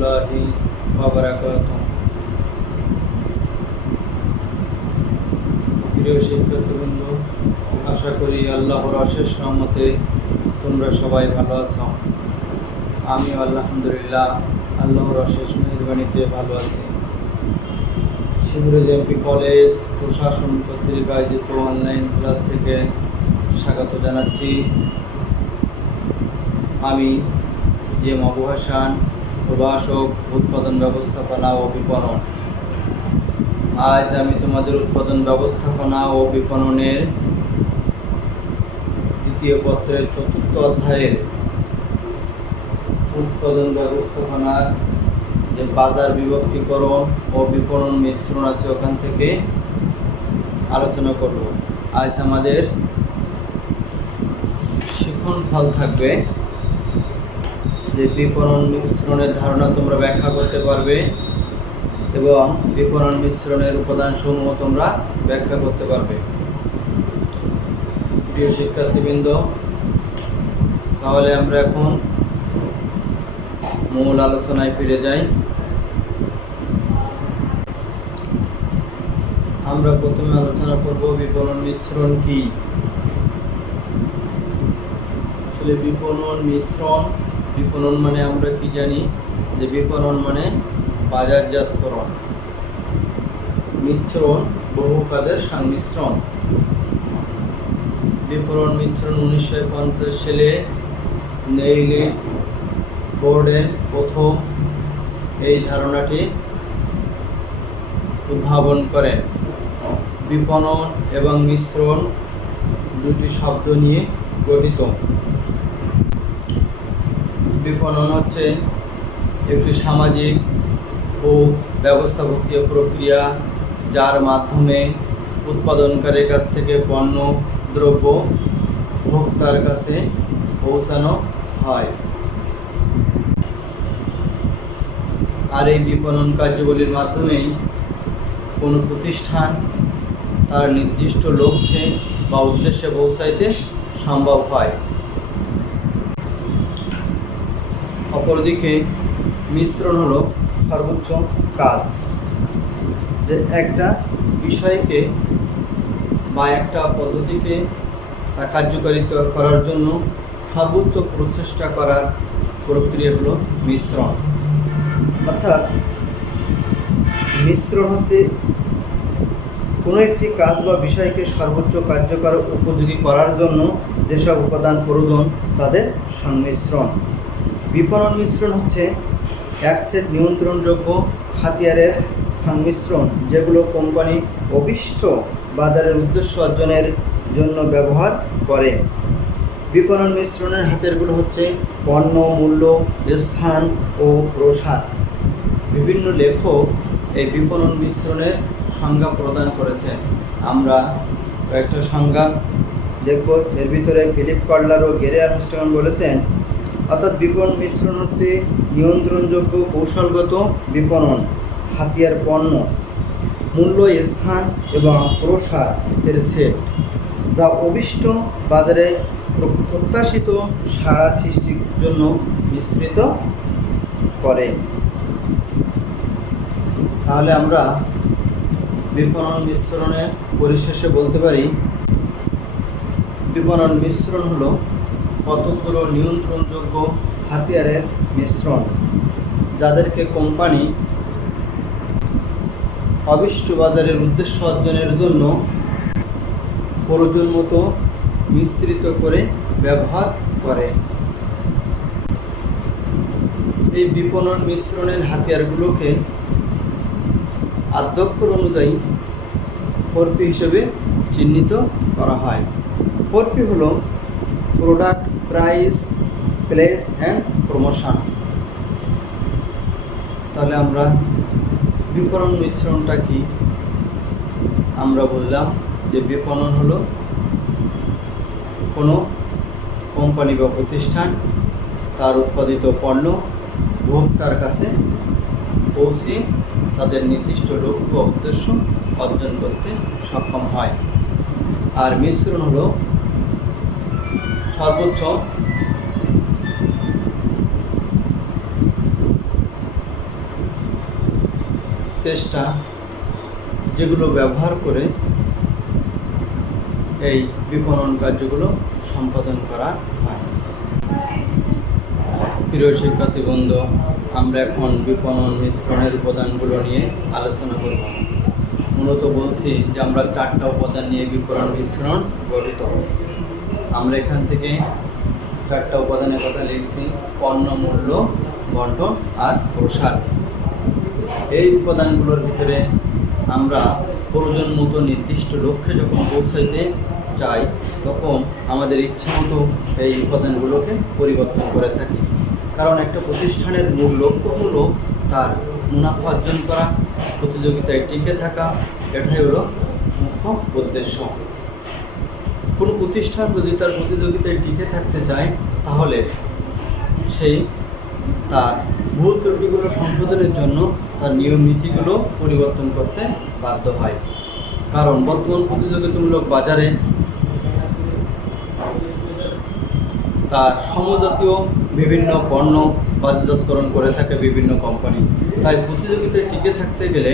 রহমতুল্লাহি ওয়া বারাকাতুহু। প্রিয় শিক্ষার্থীবৃন্দ, আশা করি আল্লাহর অশেষ রহমতে তোমরা সবাই ভালো আছো। আমি আলহামদুলিল্লাহ আল্লাহর অশেষ মেহেরবানিতে ভালো আছি। সিঙ্গুর এমপি কলেজ প্রশাসন কর্তৃক আয়োজিত অনলাইন ক্লাস থেকে স্বাগত জানাচ্ছি। আমি আবু হাসান, প্রভাষক, উৎপাদন ব্যবস্থাপনা ও বিপণন। আজ আমি তোমাদের উৎপাদন ব্যবস্থাপনা ও বিপণনের দ্বিতীয় পত্রের ৪র্থ অধ্যায়ের উৎপাদন ব্যবস্থাপনার যে বাজার বিভক্তিকরণ ও বিপণন মিশ্রণ আছে ওখান থেকে আলোচনা করব। আজ আমাদের শিখন ফল থাকবে যে বিপণন মিশ্রণের ধারণা তোমরা ব্যাখ্যা করতে পারবে এবং বিপণন মিশ্রণের উপাদানসমূহ তোমরা ব্যাখ্যা করতে পারবে। প্রিয় শিক্ষার্থীবৃন্দ, তাহলে আমরা এখন মূল আলোচনায় ফিরে যাই। আমরা প্রথমে আলোচনা করব বিপণন মিশ্রণ কি। আসলে বিপণন মিশ্রণ, বিপণন মানে আমরা কি জানি যে বিপণন মানে বাজারজাতকরণ, মিশ্রণ বহু কাজের সংমিশ্রণ। বিপণন মিশ্রণ 1950 সালে নেইলি বোর্ডেন প্রথম এই ধারণাটি উদ্ভাবন করেন। বিপণন এবং মিশ্রণ দুটি শব্দ নিয়ে গঠিত। বিপণন হচ্ছে একটি সামাজিক ও ব্যবস্থাপকীয় প্রক্রিয়া যার মাধ্যমে উৎপাদনকারীর কাছ থেকে পণ্য দ্রব্য ভোক্তার কাছে পৌঁছানো হয়। আর এই বিপণন কার্যগুলির মাধ্যমেই কোনো প্রতিষ্ঠান তার নির্দিষ্ট লক্ষ্যে বা উদ্দেশ্যে পৌঁছাইতে সম্ভব হয়। অপরদিকে মিশ্রণ হলো সর্বোচ্চ কাজ, যে একটা বিষয়কে বা একটা পদ্ধতিকে তা কার্যকারিতা করার জন্য সর্বোচ্চ প্রচেষ্টা করার প্রক্রিয়া হলো মিশ্রণ। অর্থাৎ মিশ্রণ হচ্ছে কোনো একটি কাজ বা বিষয়কে সর্বোচ্চ কার্যকর উপযোগী করার জন্য যেসব উপাদান প্রয়োজন তাদের সংমিশ্রণ। বিপণন মিশ্রণ হচ্ছে এক সেট নিয়ন্ত্রণযোগ্য হাতিয়ারের সংমিশ্রণ যেগুলো কোম্পানি অভীষ্ট বাজারের উদ্দেশ্য অর্জনের জন্য ব্যবহার করে। বিপণন মিশ্রণের হাতিয়ারগুলো হচ্ছে পণ্য, মূল্য, স্থান ও প্রসার। বিভিন্ন লেখক এই বিপণন মিশ্রণের সংজ্ঞা প্রদান করেছেন। আমরা কয়েকটা সংজ্ঞা দেখব। এর ভিতরে ফিলিপ কটলার ও গ্যারি আর্মস্ট্রং বলেছেন, অর্থাৎ বিপণন মিশ্রণ হচ্ছে নিয়ন্ত্রণযোগ্য কৌশলগত বিপণন হাতিয়ার পণ্য, মূল্য, স্থান এবং প্রসার এর সেট যা অভীষ্ট বাজারে প্রত্যাশিত সাড়া সৃষ্টির জন্য মিশ্রিত করে। তাহলে আমরা বিপণন মিশ্রণের পরিশেষে বলতে পারি, বিপণন মিশ্রণ হলো কতগুলো নিয়ন্ত্রণযোগ্য হাতিয়ারের মিশ্রণ যাদেরকে কোম্পানি অভীষ্ট বাজারের উদ্দেশ্য অর্জনের জন্য প্রয়োজন মতো মিশ্রিত করে ব্যবহার করে। এই বিপণন মিশ্রণের হাতিয়ারগুলোকে আদ্যক্ষর অনুযায়ী 4P হিসেবে চিহ্নিত করা হয়। 4P হলো product, price, place and promotion. তাহলে আমরা বিপণন মিশ্রণটা কি আমরা বললাম যে বিপণন হলো কোনো কোম্পানি বা প্রতিষ্ঠান তার উৎপাদিত পণ্য ভোক্তার কাছে পৌঁছে তাদের নির্দিষ্ট লক্ষ্য বা উদ্দেশ্য অর্জন করতে সক্ষম হয়। আর মিশ্রণ হলো সর্বোচ্চ প্রচেষ্টা যেগুলো ব্যবহার করে এই বিপণন কার্যগুলো সম্পাদন করা হয়। প্রিয় শিক্ষার্থীবৃন্দ, আমরা এখন বিপণন মিশ্রণের উপাদানগুলো নিয়ে আলোচনা করব। মূলত বলছি যে আমরা 4টা উপাদান নিয়ে বিপণন মিশ্রণ গঠিত। আমরা এখান থেকে 4টা উপাদানের কথা লিখছি: পণ্য, মূল্য, বন্টন আর প্রসার। এই উপাদানগুলোর ভিতরে আমরা প্রয়োজন মতো নির্দিষ্ট লক্ষ্যে যখন পৌঁছাইতে চাই তখন আমাদের ইচ্ছা মতো এই উপাদানগুলোকে পরিবর্তন করে থাকি। কারণ একটা প্রতিষ্ঠানের মূল লক্ষ্য হলো তার মুনাফা অর্জন করা, প্রতিযোগিতায় টিকে থাকা। এটাই হলো মুখ্য উদ্দেশ্য। কোনো প্রতিষ্ঠান যদি তার প্রতিযোগিতায় টিকে থাকতে চায় তাহলে সেই তার ভুল ত্রুটিগুলো সংশোধনের জন্য তার নিয়ম নীতিগুলো পরিবর্তন করতে বাধ্য হয়। কারণ বর্তমান প্রতিযোগিতামূলক বাজারে তার সমজাতীয় বিভিন্ন পণ্য বাজারজাতকরণ করে থাকে বিভিন্ন কোম্পানি। তাই প্রতিযোগিতায় টিকে থাকতে গেলে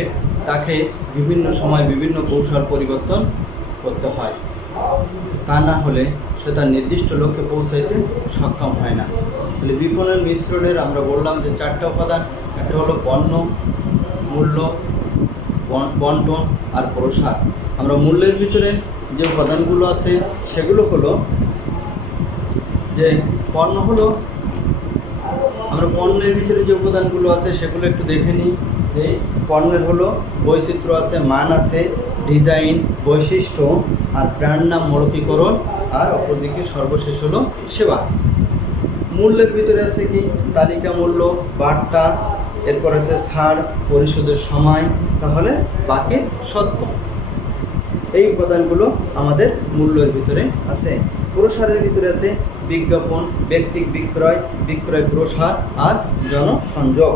তাকে বিভিন্ন সময় বিভিন্ন কৌশল পরিবর্তন করতে হয়। তা না হলে সে তার নির্দিষ্ট লক্ষ্যে পৌঁছাইতে সক্ষম হয় না। তাহলে বিপণন মিশ্রণের আমরা বললাম যে 4টা উপাদান। একটা হলো পণ্য, মূল্য, বন্টন আর প্রসার। আমরা মূল্যের ভিতরে যে উপাদানগুলো আছে সেগুলো হলো যে পণ্য হলো, আমরা পণ্যের ভিতরে যে উপাদানগুলো আছে সেগুলো একটু দেখে নিই। এই পণ্যের হলো বৈচিত্র্য আছে, মান আছে, ডিজাইন, বৈশিষ্ট্য আর ব্র্যান্ড নাম, মৌলিকীকরণ আর অপরদিকে সর্বশেষ হলো সেবা। মূল্যের ভিতরে আছে কি তালিকা মূল্য, বার্তা, এরপর আছে ছাড়, পরিশোধের সময়, তাহলে বাকি সত্য। এই উপাদানগুলো আমাদের মূল্যের ভিতরে আছে। প্রসারের ভিতরে আছে বিজ্ঞাপন, ব্যক্তিক বিক্রয়, বিক্রয় প্রসার আর জনসংযোগ।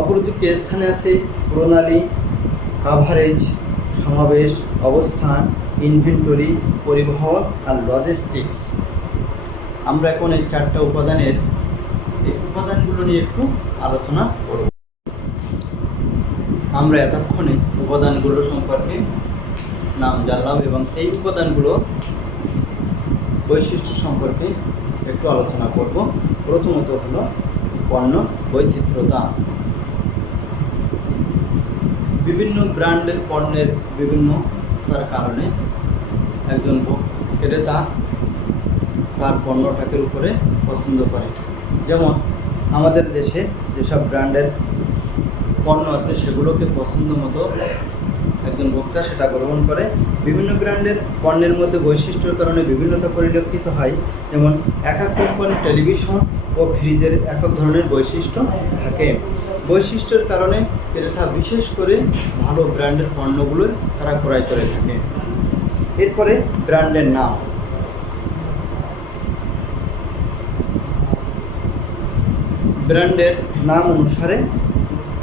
অপরদিকে স্থানে আছে প্রণালী, কাভারেজ, সমাবেশ, অবস্থান, ইনভেন্টরি, পরিবহন আর লজিস্টিক্স। আমরা এখন এই 4টা উপাদানের এই উপাদানগুলো নিয়ে একটু আলোচনা করব। আমরা এতক্ষণে উপাদানগুলো সম্পর্কে নাম জানলাম এবং এই উপাদানগুলো বৈশিষ্ট্য সম্পর্কে একটু আলোচনা করব। প্রথমত হলো পণ্য বৈচিত্র্যতা। বিভিন্ন ব্র্যান্ডের পণ্যের বিভিন্নতার কারণে একজন ক্রেতা তার পণ্যটাকে উপরে পছন্দ করে। যেমন আমাদের দেশে যেসব ব্র্যান্ডের পণ্য আছে সেগুলোকে পছন্দ মতো একজন ভোক্তা সেটা গ্রহণ করে। বিভিন্ন ব্র্যান্ডের পণ্যের মধ্যে বৈশিষ্ট্যের কারণে বিভিন্নতা পরিলক্ষিত হয়। যেমন এক এক কোম্পানির টেলিভিশন ও ফ্রিজের এক এক ধরনের বৈশিষ্ট্য থাকে। বৈশিষ্ট্যের কারণে ক্রেতা বিশেষ করে ভালো ব্র্যান্ডের পণ্যগুলো তারা ক্রয় করে থাকে। এরপরে ব্র্যান্ডের নাম। ব্র্যান্ডের নাম অনুসারে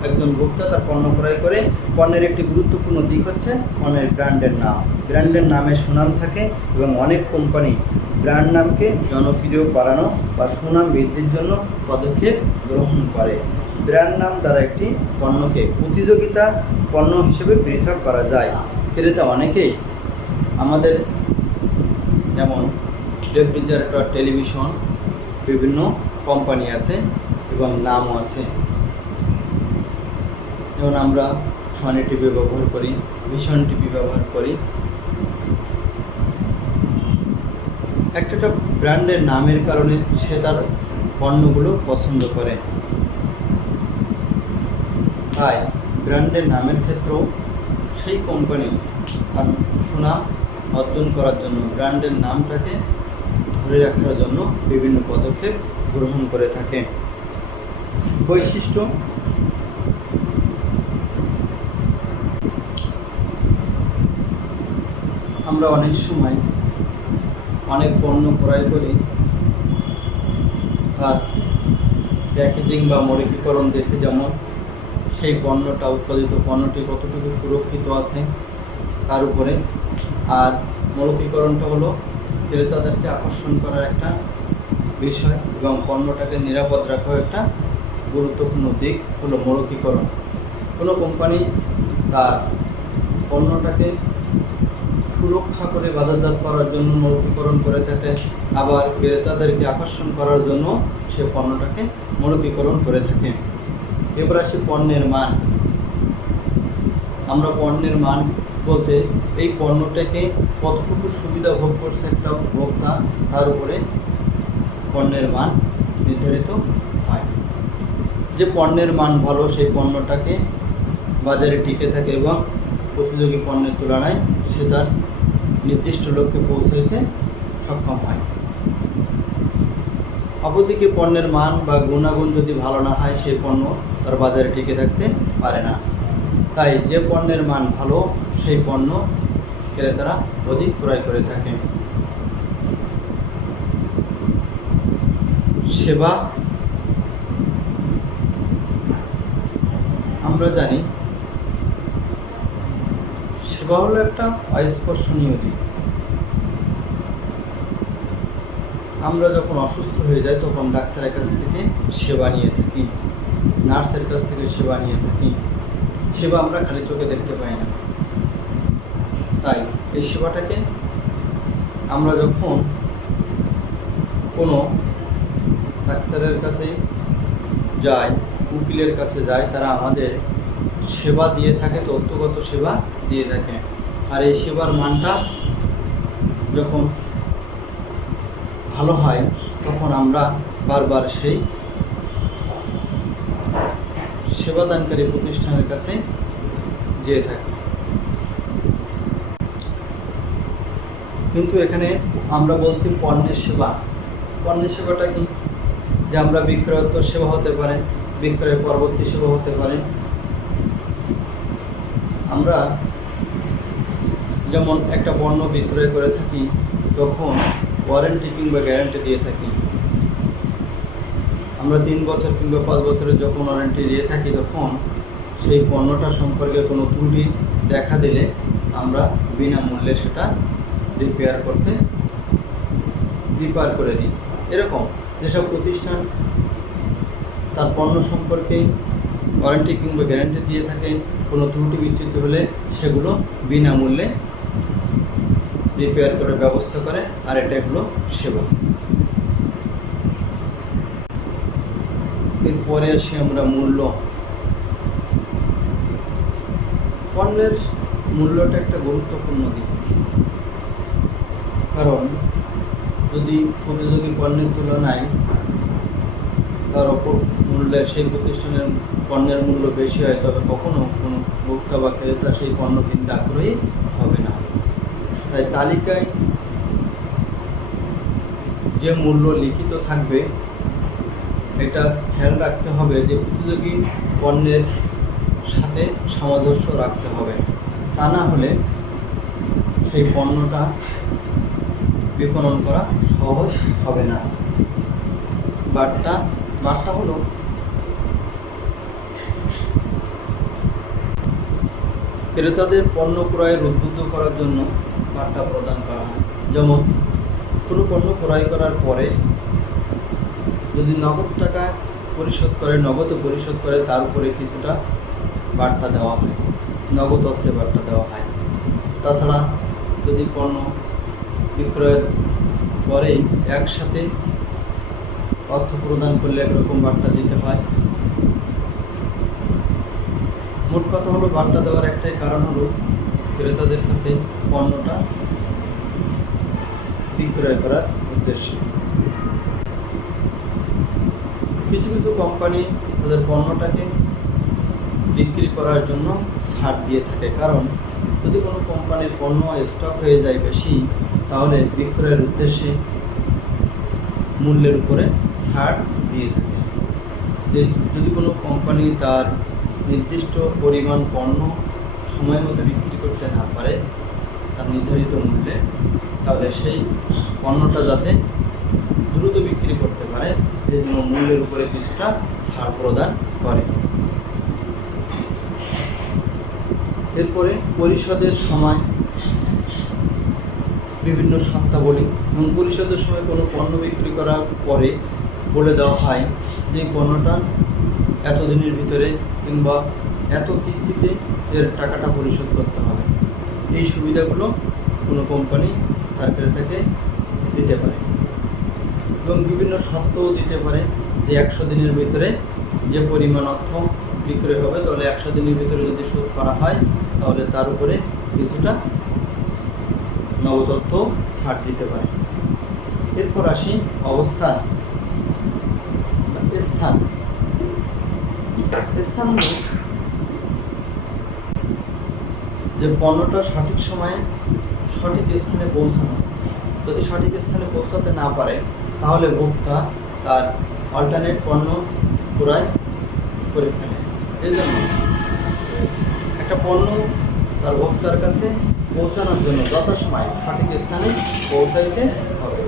একজন ভোক্তা তার পণ্য ক্রয় করে। পণ্যের একটি গুরুত্বপূর্ণ দিক হচ্ছে পণ্যের ব্র্যান্ডের নাম। ব্র্যান্ডের নামে সুনাম থাকে এবং অনেক কোম্পানি ব্র্যান্ড নামকে জনপ্রিয় বাড়ানো বা সুনাম বৃদ্ধির জন্য পদক্ষেপ গ্রহণ করে। ব্র্যান্ড নাম দ্বারা একটি পণ্যকে প্রতিযোগিতা পণ্য হিসেবে পৃথক করা যায়। ক্রেতা অনেকেই আমাদের যেমন রেফ্রিজারেটর, টেলিভিশন, বিভিন্ন কোম্পানি আছে এবং নামও আছে। যেমন আমরা সনি টিভি ব্যবহার করি, ভিশন টিভি ব্যবহার করি। একটা ব্র্যান্ডের নামের কারণে সে তার পণ্যগুলো পছন্দ করে। তাই ব্র্যান্ডের নামের ক্ষেত্রেও সেই কোম্পানি তার সুনাম অর্জন করার জন্য ব্র্যান্ডের নামটাকে ধরে রাখার জন্য বিভিন্ন পদক্ষেপ গ্রহণ করে থাকে। বৈশিষ্ট্য। আমরা অনেক সময় অনেক পণ্য ক্রয় করি, তার প্যাকেজিং বা মডিফিকরণ দেখে, যেমন সেই পণ্যটা উৎপাদিত পণ্যটি কতটুকু সুরক্ষিত আছে তার উপরে। আর মৌলিকীকরণটা হলো ক্রেতাদেরকে আকর্ষণ করার একটা বিষয় এবং পণ্যটাকে নিরাপদ রাখার একটা গুরুত্বপূর্ণ দিক হলো মৌলিকীকরণ। কোনো কোম্পানি তার পণ্যটাকে সুরক্ষা করে বাজারজাত করার জন্য মৌখিকরণ করে থাকে, আবার ক্রেতাদেরকে আকর্ষণ করার জন্য সে পণ্যটাকে মৌখিকরণ করে থাকে। এবার আসি পণ্যের মান। আমরা পণ্যের মান বলতে এই পণ্যটাকে কতটুকু সুবিধা ভোগ করছে একটা ভোক্তা, তার উপরে পণ্যের মান নির্ধারিত হয়। যে পণ্যের মান ভালো সেই পণ্যটাকে বাজারে টিকে থাকে এবং প্রতিযোগী পণ্যের তুলনায় সে তার নির্দিষ্ট লক্ষ্যে পৌঁছাইতে সক্ষম হয়। অপরদিকে পণ্যের মান বা গুণাগুণ যদি ভালো না হয় সেই পণ্য তার বাজারে টিকে থাকতে পারে না। তাই যে পণ্যের মান ভালো সেই পণ্য ক্রেতারা অধিক ক্রয় করে থাকে। সেবা। আমরা জানি সেবা হলো একটা অস্পর্শনীয় দিক। আমরা যখন অসুস্থ হয়ে যাই তখন ডাক্তারের কাছ থেকে সেবা নিয়ে থাকি, নার্সের কাছ থেকে সেবা নিয়ে থাকি। সেবা আমরা খালি চোখে দেখতে পাই না। তাই এই সেবাটাকে আমরা যখন কোনো ডাক্তারের কাছে যাই, উকিলের কাছে যাই, তারা আমাদের সেবা দিয়ে থাকে, তথ্যগত সেবা দিয়ে থাকে। আর এই সেবার মানটা যখন ভালো হয় তখন আমরা বারবার সেই সেবাদানকারী প্রতিষ্ঠানের কাছে যেয়ে থাকি। কিন্তু এখানে আমরা বলছি পণ্যের সেবা। পণ্যের সেবাটা কি? যে আমরা বিক্রয়োত্তর সেবা হতে পারে, বিক্রয়ের পরবর্তী সেবা হতে পারে। আমরা যেমন একটা পণ্য বিক্রয় করে থাকি তখন ওয়ারেন্টি কিংবা গ্যারান্টি দিয়ে থাকি। আমরা 3 বছর কিংবা 5 বছরের যখন ওয়ারেন্টি দিয়ে থাকি তখন সেই পণ্যটা সম্পর্কে কোনো ত্রুটি দেখা দিলে আমরা বিনামূল্যে সেটা রিপেয়ার করে দিই। এরকম যেসব প্রতিষ্ঠান তার পণ্য সম্পর্কে ওয়ারেন্টি কিংবা গ্যারান্টি দিয়ে থাকে, কোনো ত্রুটি বিচ্যুতি হলে সেগুলো বিনামূল্যে রিপেয়ার করে ব্যবস্থা করে, আর এটাই হলো সেবা। এরপরে আসি আমরা মূল্য। পণ্যের মূল্যটা একটা গুরুত্বপূর্ণ দিক। কারণ যদি প্রতিযোগী পণ্যের তুলনায় তার অপর মূল্যে সেই প্রতিষ্ঠানের পণ্যের মূল্য বেশি হয়, তবে কখনো কোনো ভোক্তা বা ক্রেতা সেই পণ্য কিনতে আগ্রহী হবে না। তাই তালিকায় যে মূল্য লিখিত থাকবে এটা খেয়াল রাখতে হবে যে প্রতিযোগী পণ্যের সাথে সামঞ্জস্য রাখতে হবে। তা না হলে সেই পণ্যটা বিপণন করা সহজ হবে না। বার্তা হলো ক্রেতাদের পণ্য ক্রয়ের উদ্বুদ্ধ করার জন্য বার্তা প্রদান করা হয়। যেমন কোনো পণ্য ক্রয় করার পরে যদি নগদ টাকা পরিশোধ করে তার উপরে কিছুটা বার্তা দেওয়া হয়, নগদ অর্থে বার্তা দেওয়া হয়। তাছাড়া যদি পণ্য বিক্রয়ের পরেই একসাথে অর্থ প্রদান করলে একরকম বার্তা দিতে হয়। মোট কথা হলো বার্তা দেওয়ার একটাই কারণ হলো ক্রেতাদের কাছে পণ্যটা বিক্রয় করার উদ্দেশ্যে। কিছু কিছু কোম্পানি তাদের পণ্যটাকে বিক্রি করার জন্য ছাড় দিয়ে থাকে। কারণ যদি কোনো কোম্পানির পণ্য স্টক হয়ে যায় বেশি, তাহলে বিক্রয়ের উদ্দেশ্যে মূল্যের উপরে ছাড় দিয়ে থাকে। যদি কোনো কোম্পানি তার নির্দিষ্ট পরিমাণ পণ্য সময় মতো বিক্রি করতে না পারে তার নির্ধারিত মূল্যে, তাহলে সেই পণ্যটা যাতে দ্রুত বিক্রি করতে পারে সেই জন্য মূল্যের উপরে কিছুটা ছাড় প্রদান করে। এরপরে পরিশোধের সময় বিভিন্ন শর্তাবলী, এবং পরিশোধের সময় কোনো পণ্য বিক্রি করার পরে বলে দেওয়া হয় যে পণ্যটা এতদিনের ভিতরে কিংবা এত কিস্তিতে এর টাকাটা পরিশোধ করতে হবে। এই সুবিধাগুলো কোনো কোম্পানি তার ক্রেতাকে দিতে পারে এবং বিভিন্ন শর্তও দিতে পারে যে 100 দিনের ভিতরে যে পরিমাণ অর্থ বিক্রয় হবে, তাহলে 100 দিনের ভিতরে যদি শোধ করা হয় তাহলে তার উপরে কিছুটা নগদ অর্থ ছাড় দিতে পারে। এরপর আসি অবস্থান। স্থান স্থান হল যে পণ্যটা সঠিক সময়ে সঠিক স্থানে পৌঁছানো। যদি সঠিক স্থানে পৌঁছাতে না পারে তাহলে ভোক্তা তার অল্টারনেট পণ্য ক্রয় করে ফেলে। এই জন্য একটা পণ্য তার ভোক্তার কাছে পৌঁছানোর জন্য যথাসময়ে সঠিক স্থানে পৌঁছাইতে হবে।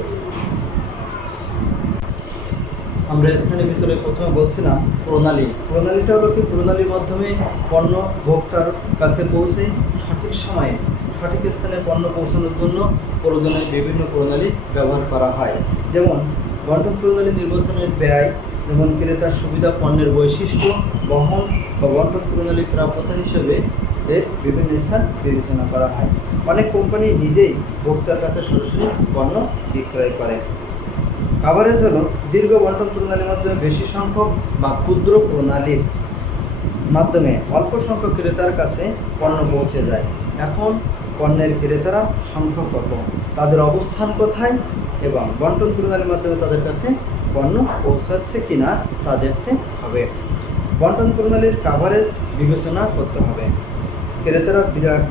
আমরা স্থানের ভিতরে প্রথমে বলছিলাম প্রণালীটা হলো কি, প্রণালীর মাধ্যমে পণ্য ভোক্তার কাছে পৌঁছে সঠিক সময়ে সঠিক স্থানে পণ্য পৌঁছানোর জন্য প্রয়োজনীয় বিভিন্ন প্রণালী ব্যবহার করা হয়। যেমন বন্টন প্রণালী নির্বাচনের ব্যয়, যেমন ক্রেতার সুবিধা, পণ্যের বৈশিষ্ট্য, বহন বা বন্টন প্রণালী প্রাপ্যতা হিসেবে এর বিভিন্ন স্থান বিবেচনা করা হয়। অনেক কোম্পানি নিজেই ভোক্তার কাছে সরাসরি পণ্য বিক্রয় করে। কাভারেজ হলো দীর্ঘ বন্টন প্রণালীর মাধ্যমে বেশি সংখ্যক বা ক্ষুদ্র প্রণালীর মাধ্যমে অল্প সংখ্যক ক্রেতার কাছে পণ্য পৌঁছে যায়। এখন পণ্যের ক্রেতারা সংখ্যা কত, তাদের অবস্থান কোথায় এবং বন্টন প্রণালীর মাধ্যমে তাদের কাছে পণ্য পৌঁছাচ্ছে কিনা তা দেখতে হবে। বন্টন প্রণালীর কাভারেজ বিবেচনা করতে হবে। ক্রেতারা বিরাট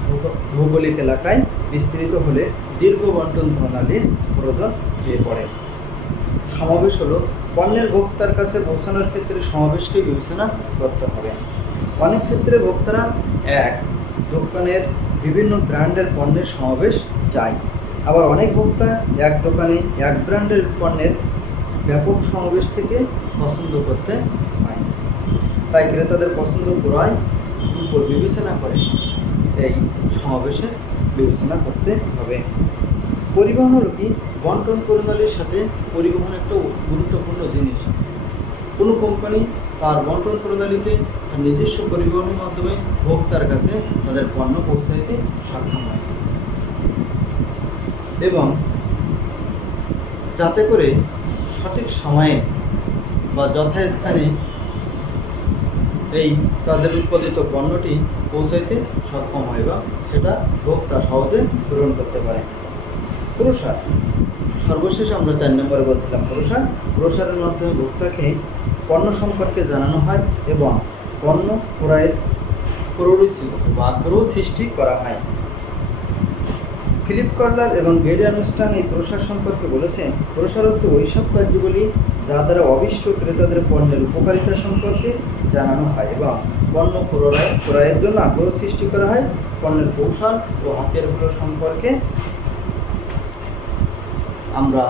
ভৌগোলিক এলাকায় বিস্তৃত হলে দীর্ঘ বন্টন প্রণালীর প্রয়োজন হয়ে পড়ে। সমাবেশ হলো পণ্যের ভোক্তার কাছে পৌঁছানোর ক্ষেত্রে সমাবেশকে বিবেচনা করতে হবে। অনেক ক্ষেত্রে ভোক্তারা এক দোকানের বিভিন্ন ব্র্যান্ডের পণ্যের সমাবেশ চায়, আবার অনেক ভোক্তা এক দোকানে এক ব্র্যান্ডের পণ্যের ব্যাপক সমাবেশ থেকে পছন্দ করতে হয়। তাই ক্রেতাদের পছন্দ ক্রয় উপর বিবেচনা করে এই সমাবেশে বিবেচনা করতে হবে। পরিবহন হলো কি, বন্টন প্রণালীর সাথে পরিবহন একটা গুরুত্বপূর্ণ জিনিস। কোনো কোম্পানি তার বন্টন প্রণালীতে নিজস্ব পরিবহনের মাধ্যমে ভোক্তার কাছে তাদের পণ্য পৌঁছাইতে সক্ষম হয় এবং যাতে করে সঠিক সময়ে বা যথাস্থানে এই তাদের উৎপাদিত পণ্যটি পৌঁছাইতে সক্ষম হয় বা সেটা ভোক্তা সহজে গ্রহণ করতে পারে। প্রসার, সর্বশেষ আমরা 4 নম্বরে বলছিলাম প্রসারের মাধ্যমে ভোক্তাকে পণ্য সম্পর্কে জানানো হয় এবং পণ্য ক্রয়ের প্ররোচিত বা আগ্রহ সৃষ্টি করা হয়। ফিলিপ কটলার এবং গেরি আর্মস্ট্রং এই প্রসার সম্পর্কে বলেছেন, প্রসার হচ্ছে ওইসব কার্যগুলি যা দ্বারা অভীষ্ট ক্রেতাদের পণ্যের উপকারিতা সম্পর্কে জানানো হয় এবং পণ্য ক্রয়ের জন্য আগ্রহ সৃষ্টি করা হয়। পণ্যের কৌশল ও হাতিয়ারগুলো সম্পর্কে আমরা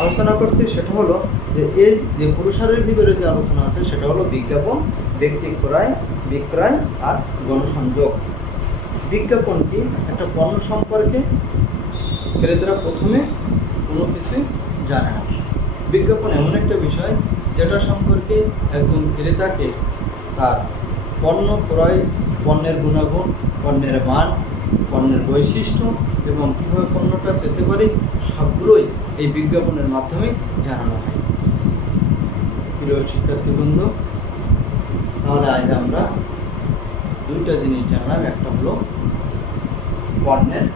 আলোচনা করছি। সেটা হলো যে এর যে প্রসারের ভিতরে যে আলোচনা আছে সেটা হলো বিজ্ঞাপন, ব্যক্তি ক্রয় বিক্রয় আর গণসংযোগ। বিজ্ঞাপন কি, একটা পণ্য সম্পর্কে ক্রেতারা প্রথমে কোনো কিছু জানে না। বিজ্ঞাপন এমন একটা বিষয় যেটা সম্পর্কে একজন ক্রেতাকে তার পণ্য ক্রয়, পণ্যের গুণাগুণ, পণ্যের মান, পণ্যের বৈশিষ্ট্য এবং কীভাবে পণ্যটা পেতে পারি সবগুলোই এই বিজ্ঞাপনের মাধ্যমে জানানো হয়। প্রিয় শিক্ষার্থীবৃন্দ, তাহলে আজ আমরা 2টা জিনিস জানলাম। একটা হলো পণ্যের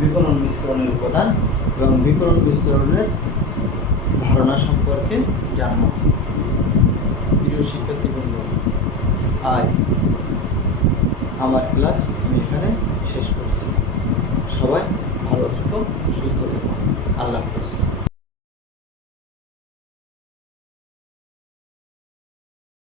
বিপণন মিশ্রণের উপাদান এবং বিপণন মিশ্রণের ধারণা সম্পর্কে জানলাম। প্রিয় শিক্ষার্থীবৃন্দ, আজ আমার ক্লাস আমি এখানে শেষ করছি। সবাই ভালো থেকো, সুস্থ থেকো। আল্লাহ হাফেজ।